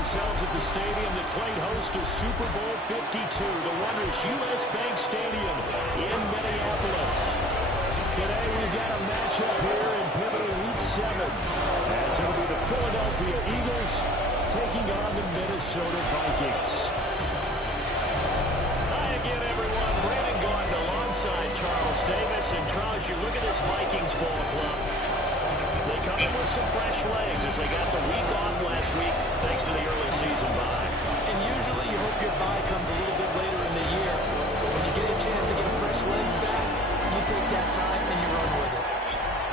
Ourselves at the stadium that played host to Super Bowl 52, the wondrous U.S. Bank Stadium in Minneapolis. Today we've got a matchup here in pivotal Week 7, as it'll be the Philadelphia Eagles taking on the Minnesota Vikings. Hi again, everyone. Brandon Gaudin alongside Charles Davis. And Charles, you look at this Vikings ball club. They come in with some fresh legs as they got the week off last week thanks to the early season bye. And usually you hope your bye comes a little bit later in the year. But when you get a chance to get fresh legs back, you take that time and you run with it.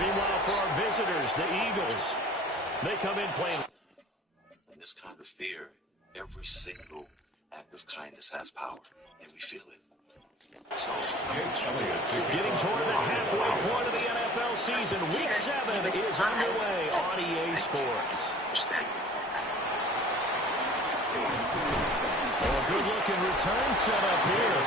Meanwhile, for our visitors, the Eagles, they come in playing. In this kind of fear, every single act of kindness has power, and we feel it. So, getting toward the halfway point of the NFL season, Week 7 is underway on EA Sports. A good-looking return set up here.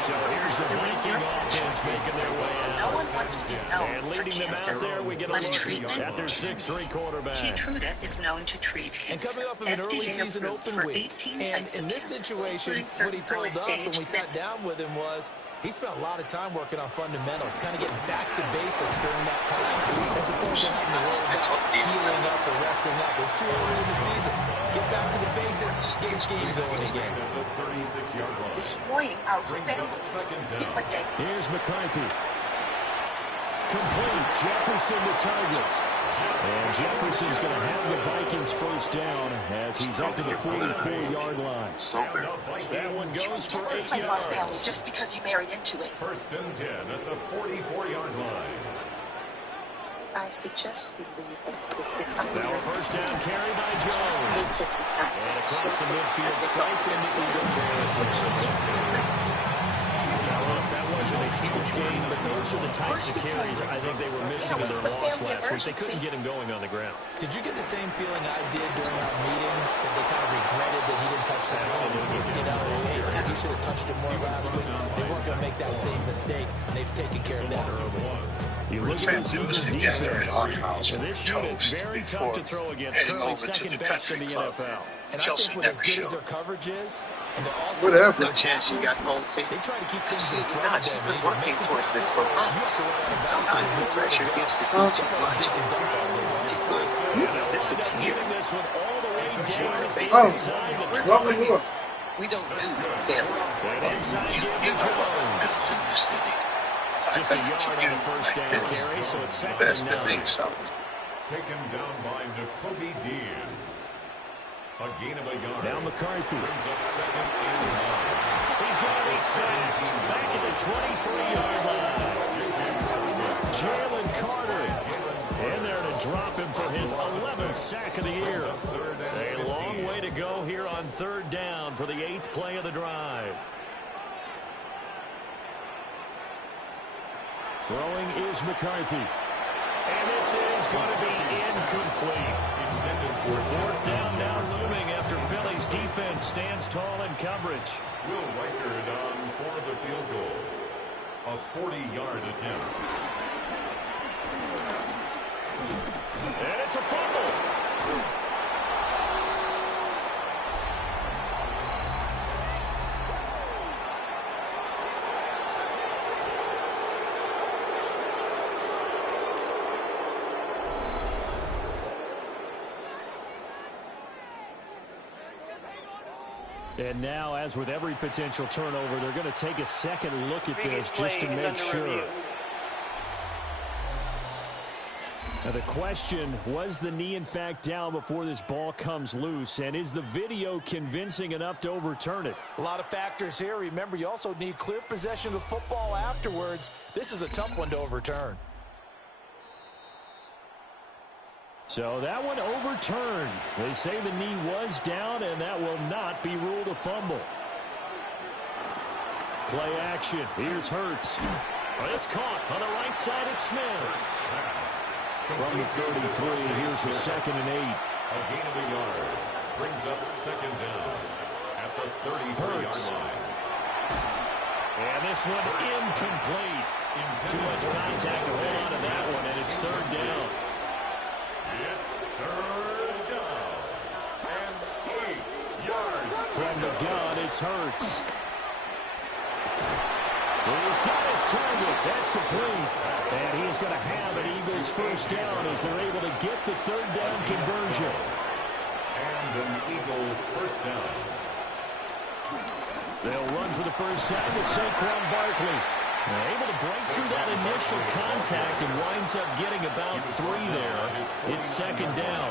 So here's the Viking offense making their way out. No one wants to be known and for leading them cancer, out there, we get a but look treatment at their 6'3" quarterback. Keytruda is known to treat cancer. And coming up with an early season open week. And in this situation, what he told us when we sat down with him was he spent a lot of time working on fundamentals, kind of getting back to basics during that time, as opposed to having to worry about healing up or resting up. It's too early in the season. Get back to the basics, get your game going again. Destroying our family. Here's McCarthy. Complete. Jefferson to target. And Jefferson's going to have the Vikings first down as he's up to the 44-yard line. That one goes for 8 yards. Just because you married into it. First and 10 at the 44-yard line. I suggest we leave this gets Now a first down carry by Jones. And across the midfield stripe into Eagle territory. That wasn't a huge gain, but those are the types of carries I think they were missing in their loss last week. They couldn't get him going on the ground. Did you get the same feeling I did during our meetings, that they kind of regretted that he didn't touch that ball? You know, hey, he should have touched it more last week. They weren't going to make that same mistake, and they've taken care of that early. You look at this Eagles defense, and this unit's very tough to throw against, currently second best in the NFL. And I think with as good as their coverage is, and they're also whatever chance you got home, they try to keep things in front not. of them. She's been working towards this for months. Sometimes the pressure gets to be too much. Giving this one all the way down inside the target. We don't do that. Just a yard on the first down carry, so it's second and 9. Taken down by Nakobe Dean. A gain of a yard. Now McCarthy brings up second and 9. He's going to be sacked back at the 23-yard line. Jalen Carter in there to drop him for his 11th sack of the year. A long way to go here on third down for the 8th play of the drive. Throwing is McCarthy. And this is going to be incomplete. Fourth down now looming after Philly's defense stands tall in coverage. Will Reichard on for the field goal. A 40-yard attempt. And it's a fumble. And now, as with every potential turnover, they're going to take a second look at this just to make sure. Now the question, was the knee in fact down before this ball comes loose? And is the video convincing enough to overturn it? A lot of factors here. Remember, you also need clear possession of the football afterwards. This is a tough one to overturn. So that one overturned. They say the knee was down, and that will not be ruled a fumble. Play action. Here's Hurts. It's caught on the right side at Smith. From the 33, here's the 2nd and 8. A gain of a yard brings up second down at the 33-yard line. And this one incomplete. Too much contact to hold on to that one, and it's third down. It's third down. And 8 yards. From the gun, it's Hurts. He's got his target. That's complete. And he is going to have an Eagles first down as they're able to get the third down conversion. And an Eagle first down. They'll run for the first time with Saquon Barkley. They're able to break through that initial contact and winds up getting about 3 there. It's second down.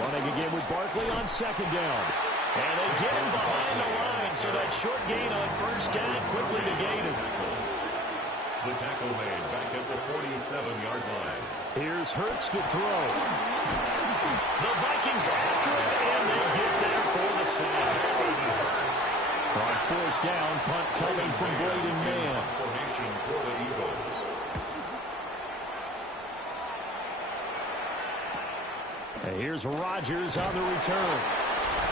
Running again with Barkley on second down. And they get him behind the line, so that short gain on first down quickly negated. The tackle made back at the 47-yard line. Here's Hurts to throw. The Vikings after it, and they get there for the sack. On fourth down, punt coming from Braden Mann. Formation for the Eagles. And here's Rodgers on the return.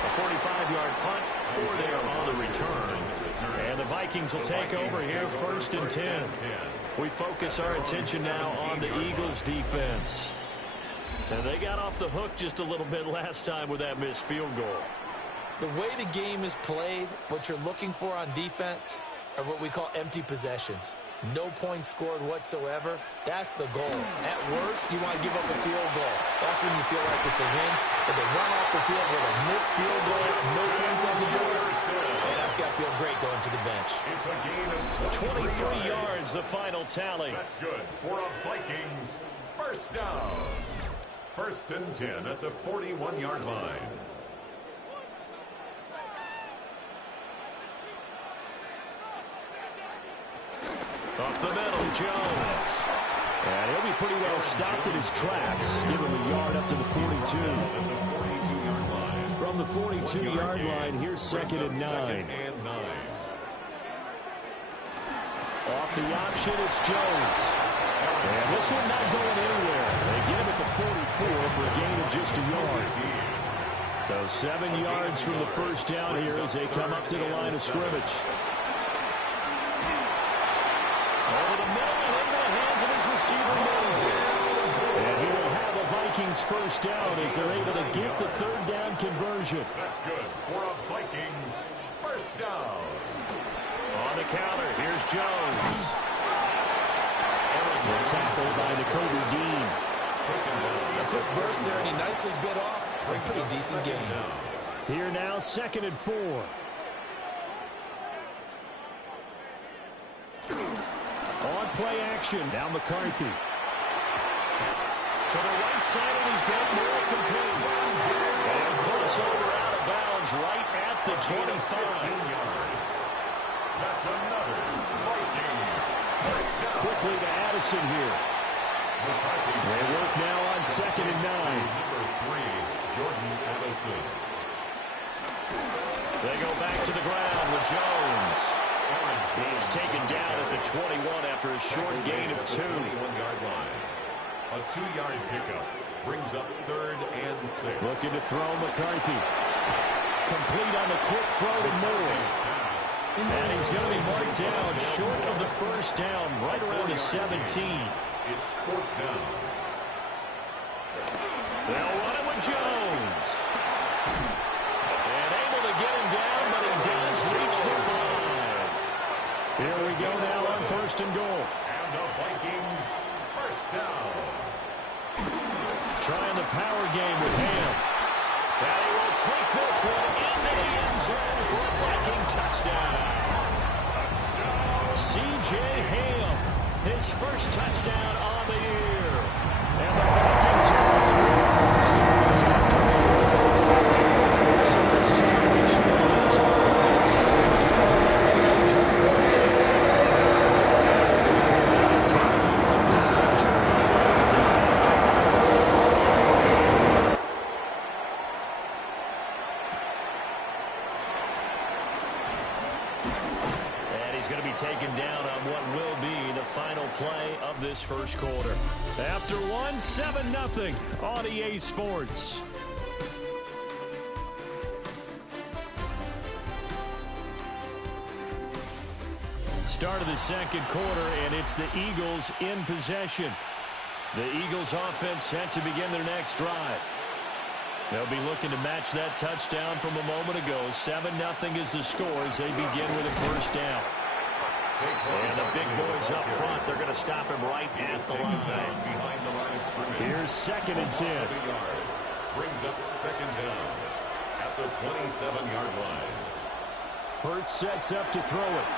A 45-yard punt, 4 there on the return. And the Vikings will take over here, first and 10. We focus our attention now on the Eagles' defense. And they got off the hook just a little bit last time with that missed field goal. The way the game is played, what you're looking for on defense are what we call empty possessions. No points scored whatsoever. That's the goal. At worst, you want to give up a field goal. That's when you feel like it's a win. But to run off the field with a missed field goal, no points on the board, man, that's got to feel great going to the bench. It's a gain of 23 yards, the final tally. That's good for a Vikings first down. First and 10 at the 41-yard line. Up the middle, Jones. And he'll be pretty well stopped in his tracks. Give him a yard up to the 42. From the 42-yard line, here's second and 9. Off the option, it's Jones. And this one not going anywhere. They get him at the 44 for a gain of just a yard. So 7 yards from the first down here as they come up to the line of scrimmage. Over the middle and into the hands of his receiver, Moore. And he will have a Vikings first down as they're able to get the third down conversion. That's good for a Vikings first down. On the counter, here's Jones. The tackle by Nakobe Dean. A quick burst there, and he nicely bit off. A pretty decent game. Here now, second and 4. On play action, now McCarthy. To the right side, and he's got more complete. And crossover out of bounds right at the 25. That's another Vikings first down. Quickly to Addison here. They work now on second and 9. Number 3, Jordan Addison. They go back to the ground with Jones. He is taken down at the 21 after a short gain of 2. 21-yard line. A 2-yard pickup brings up third and 6. Looking to throw McCarthy. Complete on the quick throw to Moore. And he's going to be marked down short of the first down, right around the 17. It's fourth down. They'll run it with Jones. And able to get him down, but he does reach the 5. Here we go now on first and goal. And the Vikings first down. Trying the power game with Ham. And he will take this one into the end zone for a Viking touchdown. C.J. Ham, his first touchdown on the year. And the Vikings are on the board first this afternoon. So the celebration is taken down on what will be the final play of this first quarter. After one, 7-0 on EA Sports. start of the second quarter, and it's the Eagles in possession. The Eagles offense set to begin their next drive. They'll be looking to match that touchdown from a moment ago. 7-0 is the score as they begin with a first down. And the big boys up front, they're going to stop him right at the line. Here's 2nd and 10. Brings up second down at the 27-yard line. Hurts sets up to throw it.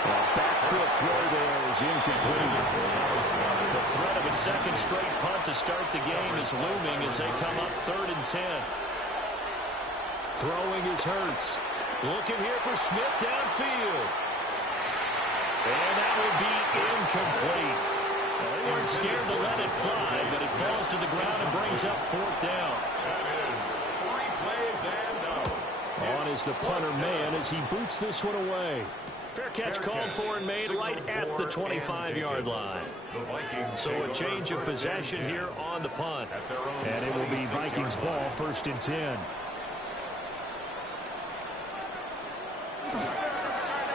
Back foot throw there is incomplete. The threat of a second straight punt to start the game is looming as they come up 3rd and 10. Throwing is Hurts. Looking here for Smith downfield. And that will be incomplete. Well, they weren't scared to let it fly, but it falls to the ground and brings up 4th down. That is 3 plays and out. On is the punter man as he boots this one away. Fair catch called for and made right at the 25-yard line. So a change of possession here on the punt. And it will be Vikings ball, 1st and 10.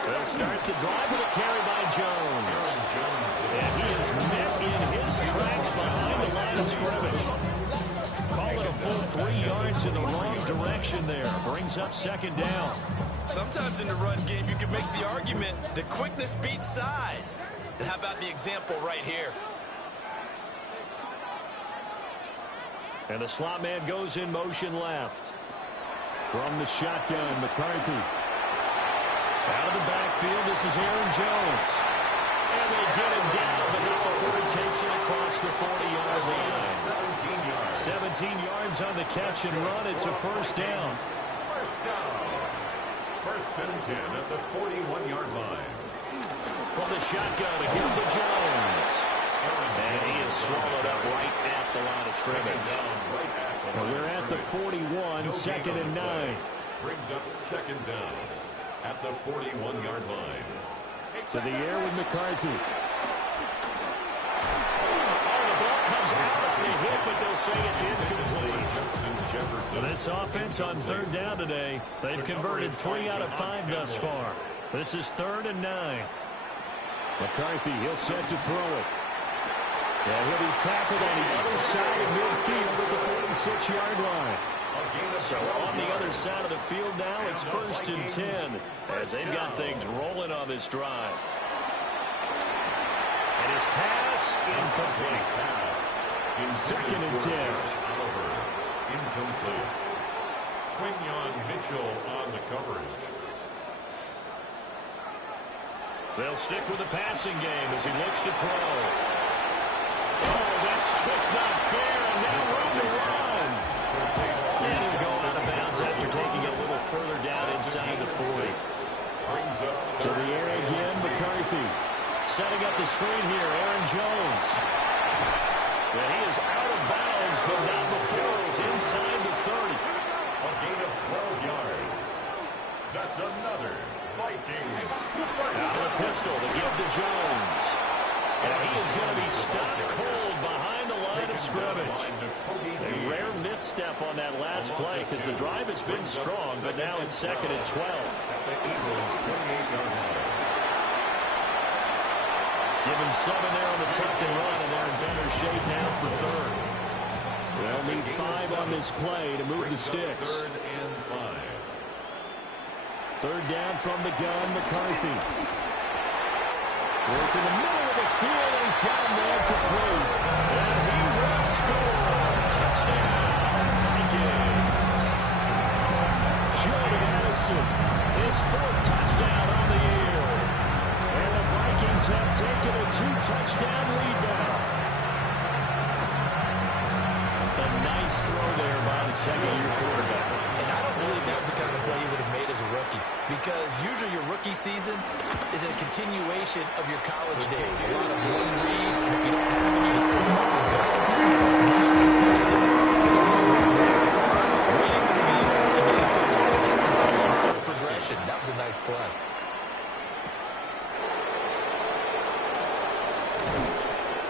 They'll start the drive with a carry by Jones. And he is met in his tracks behind the line of scrimmage. Call it a full 3 yards in the wrong direction there. Brings up 2nd down. Sometimes in the run game, you can make the argument that quickness beats size. And how about the example right here? And the slot man goes in motion left. From the shotgun, McCarthy. Out of the backfield, this is Aaron Jones. And they get him down, but not before he takes it across the 40-yard line. 17 yards on the catch and run. It's a first down. First down. 1st and 10 at the 41-yard line. From the shotgun, again to Jones. And he is swallowed up right at the line of scrimmage. Well, we're at the 41, 2nd and 9. Brings up 2nd down at the 41-yard line. To the air with McCarthy. Oh, the ball comes out of the hit, but they'll say it's incomplete. This offense on 3rd down today, they've converted 3 out of 5 thus far. This is 3rd and 9. McCarthy, he'll set to throw it. And he'll be tackled on the other side of midfield at the 46-yard line. So on the other side of the field now, it's 1st and 10 as they've got things rolling on this drive. And his pass, incomplete. 2nd and 10. Incomplete. Quinyon Mitchell on the coverage. They'll stick with the passing game as he looks to throw. Oh, that's just not fair, and now room to run. And he'll go out of bounds after taking a little further down inside the 40. To the air again, McCarthy. Setting up the screen here, Aaron Jones. And he is out of bounds, but not before he's inside the 30. A gain of 12 yards. That's another Vikings. Out of the pistol to give to Jones. And he is going to be stopped cold behind the line of scrimmage. A rare misstep on that last play because the drive has been strong, but now it's 2nd and 12. At the Eagles' 28-yard line. Give him 7 there on the tuck and run, and they're in better shape now for 3rd. They'll need 5 on this play to move the sticks. 3rd and 5. 3rd down from the gun, McCarthy. Work in the middle of the field, and he's got a man complete. And he will score. Touchdown, Vikings. Jordan Addison, his 4th touchdown on the year. And the Vikings have taken a 2-touchdown lead now. A nice throw there by the second-year quarterback. And I don't believe that was the kind of play he would have made as a rookie, because usually your rookie season is a continuation of your college days. A lot of one read, and if you don't have it, you just take it and go. Reading the field and getting to the second and sometimes third progression. That was a nice play.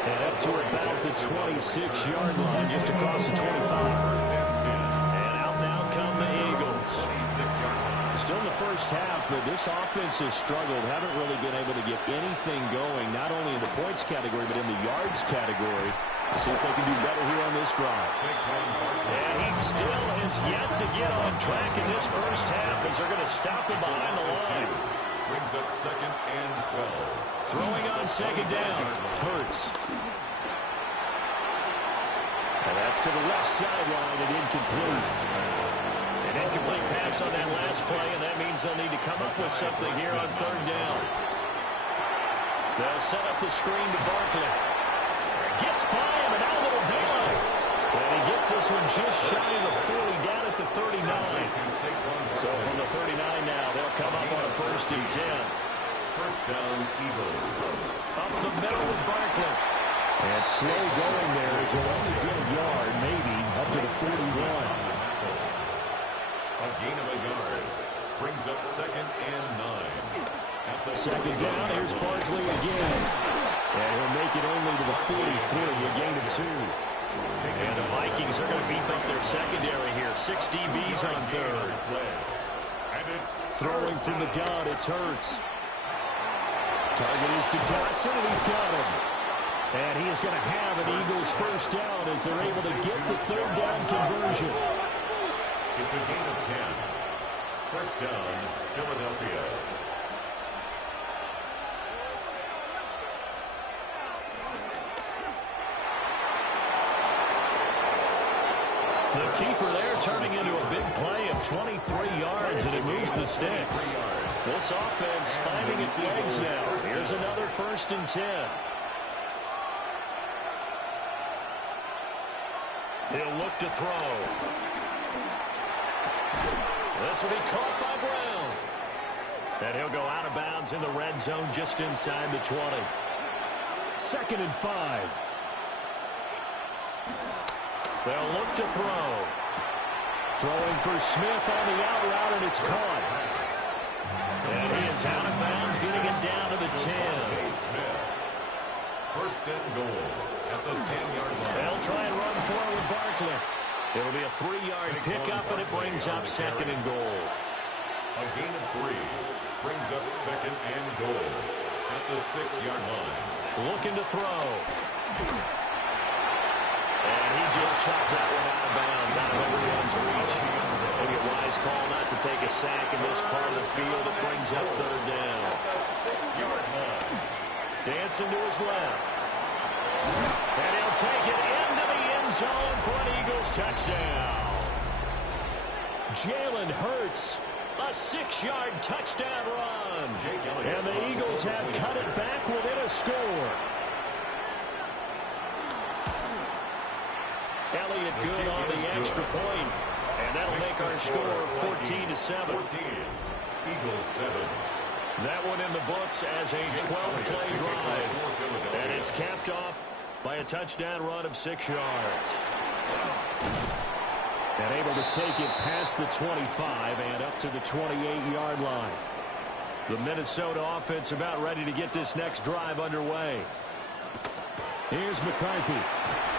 And up to about the 26-yard line, just across the 25. And out now come the Eagles. Still in the first half, but this offense has struggled. Haven't really been able to get anything going, not only in the points category, but in the yards category. Let's see if they can do better here on this drive. And he still has yet to get on track in this first half as they're going to stop him behind the line. Brings up 2nd and 12. Throwing on 2nd down. Hurts. And that's to the left sideline and incomplete. An incomplete pass on that last play, and that means they'll need to come up with something here on 3rd down. They'll set up the screen to Barkley. Gets by him, and out a little daylight. And he gets this one just shy of the 40, down at the 39. So from the 39 now, they'll come up on a 1st and 10. 1st down, Eagles. Up the middle with Barkley. And slow going there as he'll only get a yard, maybe, up to the 41. A gain of a yard. Brings up 2nd and 9. 2nd down, here's Barkley again. And he'll make it only to the 43, a gain of 2. And the Vikings are going to beef up their secondary here. 6 DBs on 3rd. Throwing from the gun, it's Hurts. Target is to Dotson, and he's got him. And he is going to have an Eagles 1st down as they're able to get the 3rd down conversion. It's a gain of 10. 1st down, Philadelphia. The keeper there turning into a big play of 23 yards, and it moves the sticks. This offense finding its legs now. Here's another 1st and 10. He'll look to throw. This will be caught by Brown. And he'll go out of bounds in the red zone just inside the 20. 2nd and 5. They'll look to throw. Throwing for Smith on the out route, and it's caught. And he is out of bounds, getting it down to the 10. 1st and goal at the 10-yard line. They'll try and run forward with Barkley. It'll be a 3-yard pickup, and it brings up 2nd and goal. A gain of 3 brings up 2nd and goal at the 6-yard line. Looking to throw. And he just chopped that one out of bounds, out of everyone's reach. Maybe a wise call not to take a sack in this part of the field. It brings up 3rd down. 6-yard line. Dancing to his left. And he'll take it into the end zone for an Eagles touchdown. Jalen Hurts, a 6-yard touchdown run. And the Eagles have cut it back within a score. Elliott good on the extra point. And that'll make our score 14-7. Eagles 7. That one in the books as a 12-play drive. And it's capped off by a touchdown run of 6 yards. And able to take it past the 25 and up to the 28-yard line. The Minnesota offense about ready to get this next drive underway. Here's McCarthy.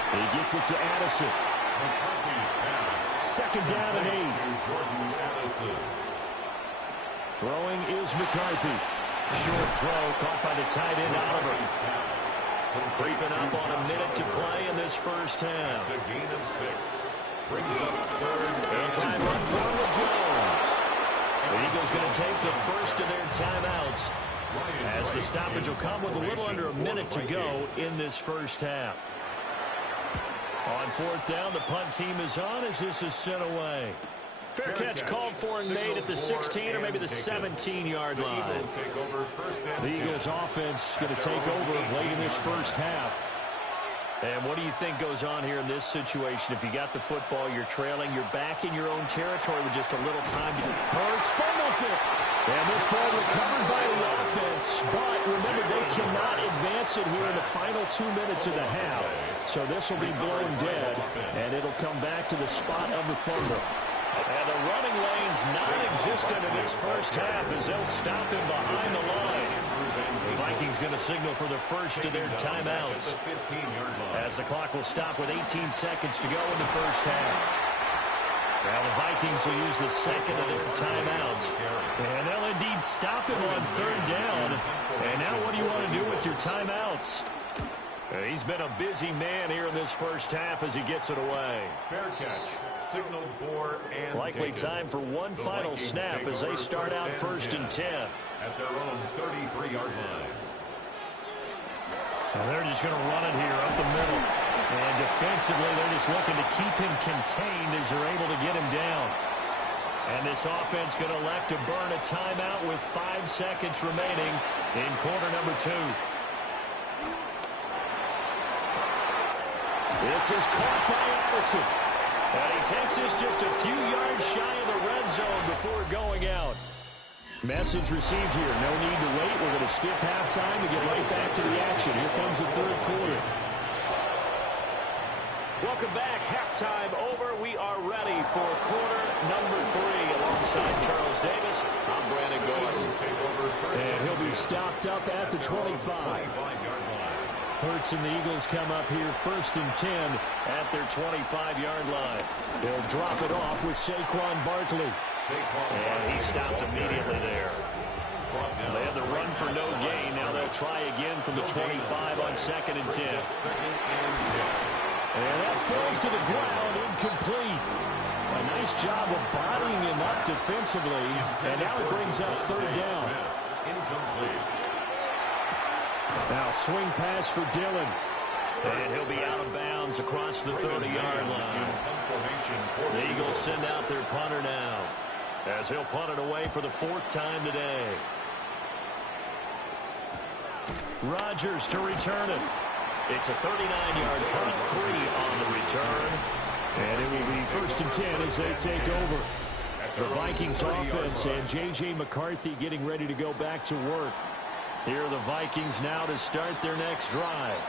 He gets it to Addison. McCarthy's pass. 2nd down and 8. Jordan Addison. Throwing is McCarthy. Short throw caught by the tight end Oliver. Pass. Creeping up on a minute to play in this first half. It's a gain of 6. Brings up 3rd They'll try and run forward with Jones. The Eagles going to take the first of their timeouts as the stoppage will come with a little under a minute to go in this first half. On 4th down, the punt team is on as this is sent away. Fair catch called for and made at the 16 or maybe the 17-yard line. The Eagles offense going to take over late in this first half. And what do you think goes on here in this situation? If you got the football, you're trailing, you're back in your own territory with just a little time. Hurts fumbles it. And this ball recovered by the offense. But remember, they cannot advance it here in the final 2 minutes of the half. So this will be blown dead, and it'll come back to the spot of the fumble. And the running lane's non-existent in this first half as they'll stop him behind the line. The Vikings going to signal for the first of their timeouts as the clock will stop with 18 seconds to go in the first half. Now the Vikings will use the second of their timeouts. And they'll indeed stop him on third down. And now what do you want to do with your timeouts? He's been a busy man here in this first half as he gets it away. Fair catch. Signaled for and likely taken. Time for one the final Vikings snap as they start out first and 10. At their own 33-yard line. And they're just going to run it here up the middle. And defensively, they're just looking to keep him contained as they're able to get him down. And this offense going to elect to burn a timeout with 5 seconds remaining in quarter number 2. This is caught by Addison. And he takes this just a few yards shy of the red zone before going out. Message received here. No need to wait. We're going to skip halftime to get right back to the action. Here comes the third quarter. Welcome back. Halftime over. We are ready for quarter number 3. Alongside Charles Davis, I'm Brandon Gordon. And he'll be stopped up at the 25. Hurts and the Eagles come up here first and 10 at their 25-yard line. They'll drop it off with Saquon Barkley. And he stopped immediately there. They had the run for no gain. Now they'll try again from the 25 on second and 10. And that falls to the ground, incomplete. A nice job of bodying him up defensively. And now it brings up third down. Incomplete. Now swing pass for Dillon. And he'll be out of bounds across the 30-yard line. The Eagles send out their punter now, as he'll punt it away for the 4th time today. Rodgers to return it. It's a 39-yard punt, 3 on the return. And it will be first and 10 as they take over. The Vikings offense and J.J. McCarthy getting ready to go back to work. Here are the Vikings now to start their next drive.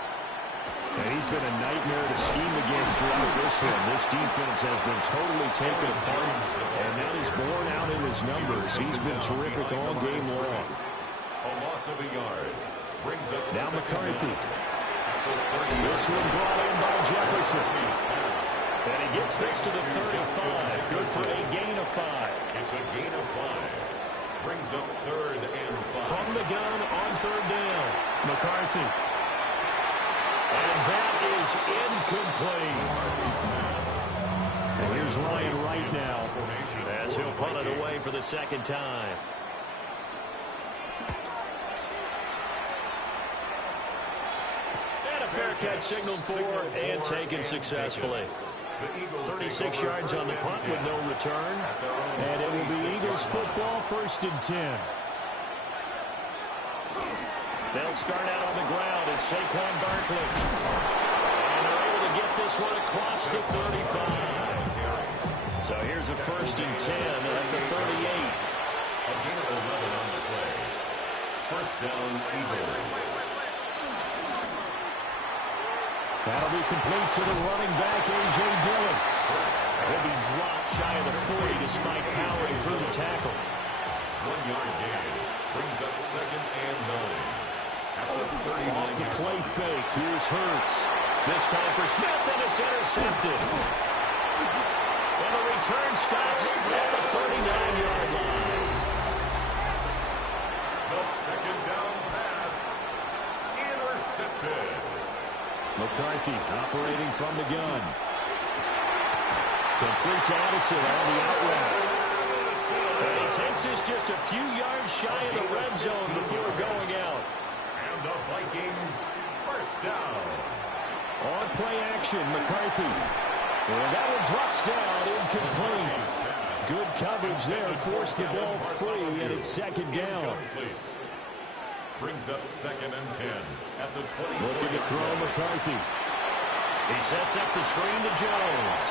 And he's been a nightmare to scheme against throughout this one. This defense has been totally taken apart, and that is borne out in his numbers. He's been terrific all game long. A loss of a yard. Brings up now McCarthy. This one brought in by Jefferson. And he gets this to the 35. Good for a gain of 5. It's a gain of 5. Brings up third and 5. From the gun on third down. McCarthy. And that is incomplete. And here's Ryan Wright now, as he'll punt it away for the 2nd time. And a fair catch signaled for and taken successfully. 36 yards on the punt with no return. And it will be Eagles football, first and 10. They'll start out on the ground. It's Saquon Barkley. And they're able to get this one across the 35. So here's a first and 10 at the 38. A gain of 11 on the play. First down, Eagles. That'll be complete to the running back, A.J. Dillon. He'll be dropped shy of the 40 despite powering through the tackle. 1 yard gain. Brings up second and 9. Off the play fake. Here's Hurts. This time for Smith, and it's intercepted. And the return stops at the 39-yard line. The second down pass. Intercepted. McCarthy operating from the gun. Complete to Addison on the out route. And he takes this just a few yards shy of the red zone before going out. And the Vikings first down. On play action, McCarthy. And that one drops down, incomplete. Good coverage there, forced the ball free, and it's second down. Brings up second and 10 at the 20. Looking to throw McCarthy. He sets up the screen to Jones.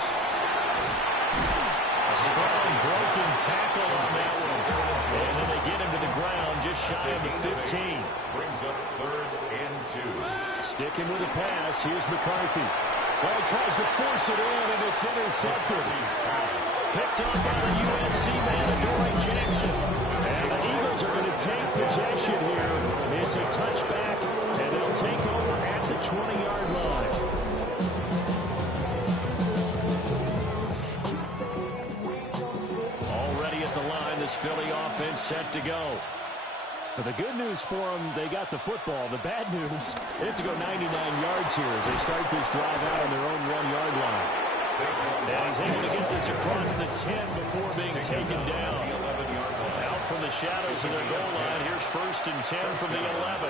A strong broken tackle on that one. And then they get him to the ground just shy of the 15. Brings up third and 2. Sticking with a pass. Here's McCarthy. Ball tries to force it in, and it's intercepted. Picked up by the USC man, Adoree Jackson. And the Eagles are going to take possession here. It's a touchback, and they'll take over at the 20-yard line. this Philly offense set to go. But the good news for them, they got the football. The bad news, they have to go 99 yards here as they start this drive out on their own 1-yard line. And he's able to get this across the 10 before being taken down. Out from the shadows of their goal line. Here's 1st and 10 from the 11.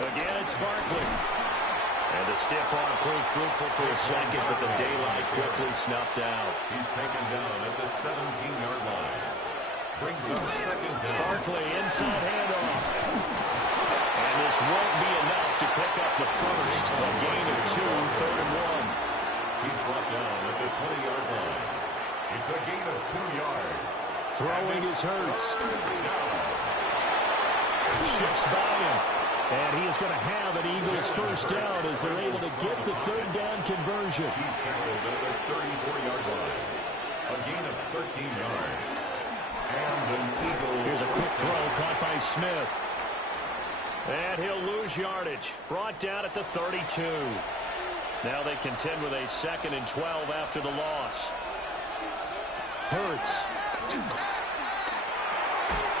Again, it's Barkley. And the stiff arm proved fruitful for a second, but the daylight quickly snuffed out. He's taken down at the 17-yard line. Brings up 2nd down. Barkley inside handoff. And this won't be enough to pick up the first. A gain of 2, 3rd and 1. He's brought down at the 20-yard line. It's a gain of 2 yards. Throwing is Hurts. Shifts by him. And he is going to have an Eagles first down as they're able to get the 3rd down conversion. He's tackled at the 34-yard line. A gain of 13 yards. And an Eagle. Here's a quick throw caught by Smith. And he'll lose yardage. Brought down at the 32. Now they contend with a 2nd and 12 after the loss. Hurts.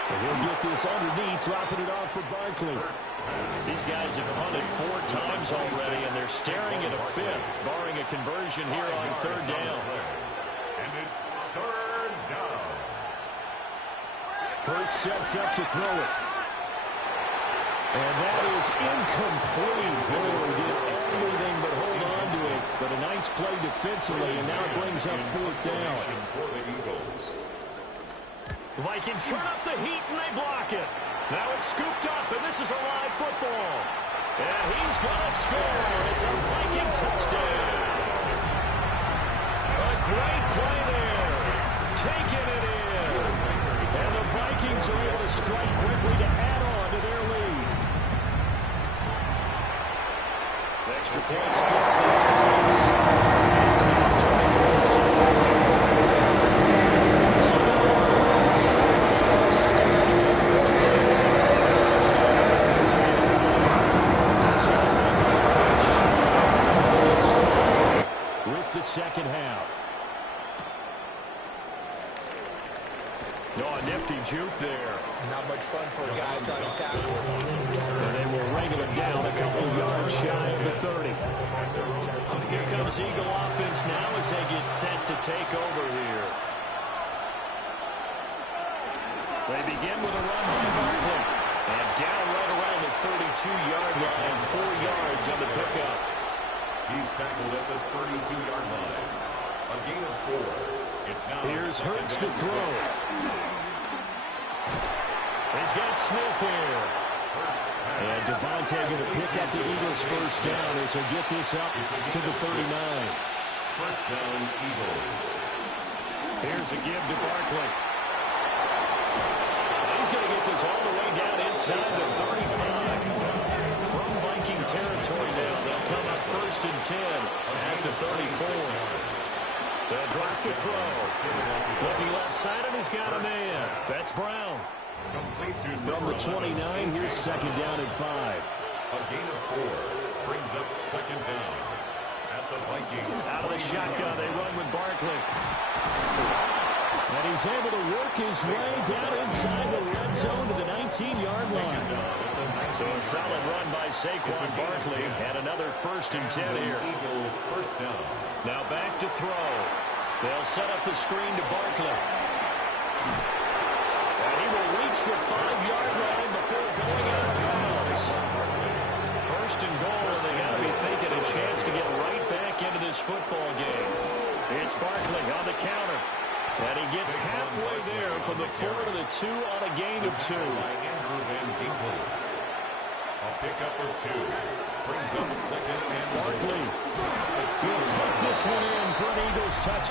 And he'll get this underneath, dropping it off for Barkley. These guys have punted 4 times already, and they're staring at a 5th, barring a conversion here on 3rd down. And it's 3rd down. Hurts sets up to throw it. And that is incomplete. Oh, did everything but hold on to it. But a nice play defensively, and now it brings up 4th down. For the Eagles. Vikings turn up the heat, and they block it. Now it's scooped up, and this is a live football. And he's going to score. It's a Viking touchdown. A great play there. Taking it in. And the Vikings are able to strike quickly to add on to their lead. Extra point splits the offense. It's now turning one. The second half. Oh, a nifty juke there. Not much fun for a guy trying to tackle it. And they will wrangle him down a couple of yards shy of the 30. Here comes Eagle offense now as they get set to take over here. They begin with a run by Barkley. And down right around the 32-yard line, 4 yards on the pickup. He's tackled at the 32-yard line. A gain of 4. It's now here's Hurts to throw. He's got Smith here. And Devontae going to pick up the Eagles first down as he'll get this up to the 39. First down, Eagles. Here's a give to Barkley. He's going to get this all the way down inside the 35. From Viking territory now, they'll come up 1st and 10 at the 34. They'll drop the throw. Looking left side, and he's got a man. That's Brown. From the 29, here's 2nd down and 5. A gain of 4 brings up 2nd down at the Vikings. Out of the shotgun, they run with Barkley. And he's able to work his way down inside the red zone to the 19-yard line. So a solid run by Saquon Barkley, and another 1st and 10 here. Eagle first down. Now back to throw. They'll set up the screen to Barkley. And he will reach the 5-yard line before going out of bounds. 1st and goal, and they got to be thinking a chance to get right back into this football game. It's Barkley on the counter. And he gets halfway there from the 4 to the 2 on a gain of 2. A pickup of 2. Brings up 2nd and Barkley will take this one in for an Eagles touchdown.